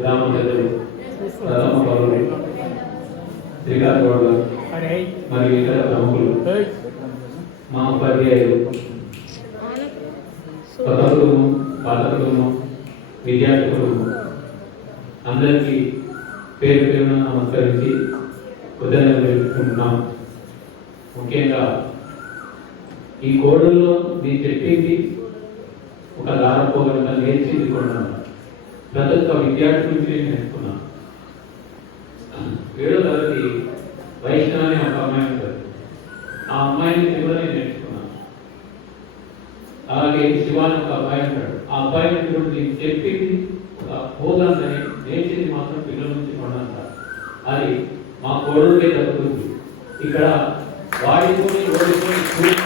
గ్రామ పెద్దలు ప్రథమ పౌరులు శ్రీకాంత్ గౌడ్ గారు మరియు ఇతర ప్రముఖులు, మా ఉపాధ్యాయులు, కొత్త కుటుంబం, పాత కుటుంబం, విద్యార్థి కుటుంబం అందరికీ పేరు పేరున నమస్కరించి కృతజ్ఞతలు తెలుపుకుంటున్నాం. ముఖ్యంగా ఈ కోడల్లో నేను చెప్పింది ఒక దారపోగలంగా నేర్చింది కూడా ప్రతి ఒక్క విద్యార్థి నుంచి నేను నేర్చుకున్నాను. 7వ తరగతి వైష్ణవి అనే ఒక అమ్మాయి ఉంటుంది. ఆ అమ్మాయిని కూడా నేను నేర్చుకున్నాను. అలాగే శివాని ఒక అబ్బాయి ఉంటాడు. ఆ అబ్బాయిని కూడా నేను చెప్పింది ఒక పోగలందని నేర్చింది మాత్రం పిల్లల నుంచి కొన్నంత అది మా కోడలుకే దక్కుతుంది. ఇక్కడ వాడితోని ఓడిపోయి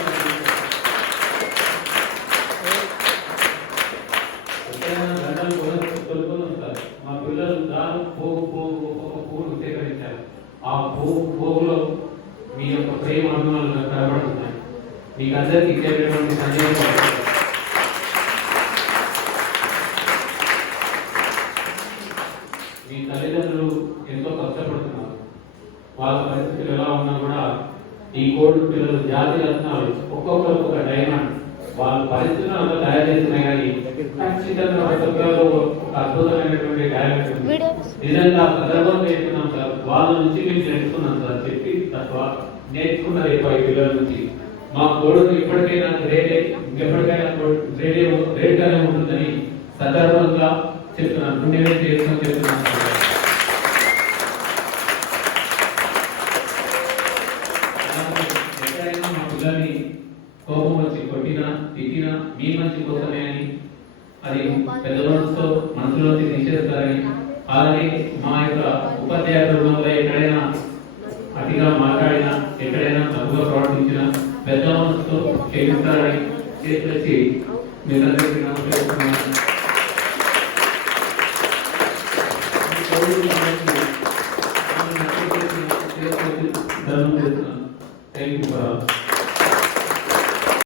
మా పిల్లలు దాని పోగు ఒక పువ్వును సేకరించారు. ఆ పోగులో మీ యొక్క ప్రేమ అభిమానులు కనబడుతున్నాయి. మీకు అందరికీ ఇచ్చేటటువంటి సందేశం మీ తల్లిదండ్రులు ఎంతో కష్టపడుతున్నారు. వాళ్ళ పరిస్థితులు ఎలా ఉన్నా కూడా ఈ కోడి పిల్లలు జాతి రత్నాలు ఒక్కొక్కరు ఒక డైమండ్ వాళ్ళ పరిస్థితులను అంతా తయారు చేస్తున్నాయి. కానీ ఖచ్చితంగా ఒక అద్భుతమైనటువంటి డైమండ్ నిజంగా సందర్భం నేర్చుకున్నాం సార్. వాళ్ళ నుంచి మేము నేర్చుకున్నాం సార్ చెప్పి తప్ప నేర్చుకున్నారు ఎక్కువ పిల్లల నుంచి. మా కోడుకు ఇప్పటికైనా ఎప్పటికైనా రేట్గానే ఉంటుందని సందర్భంగా చెప్తున్నాను. పుణ్యమే చేసుకొని చెప్తున్నాను. ఎక్కడైనా మా పిల్లల్ని కోపం వచ్చి కొట్టినా తిట్టినా మీ మంచి కోసమే అని అది పెద్ద మనసులోంచి తీసేస్తారని, అలాగే మా యొక్క ఉపాధ్యాయ బృందంలో ఎక్కడైనా అతిగా మాట్లాడినా ఎక్కడైనా తప్పుగా ప్రవర్తించినా పెద్ద మనసుతో క్షమిస్తారని చేసి మీరందరికీ నమస్కరిస్తున్నాను.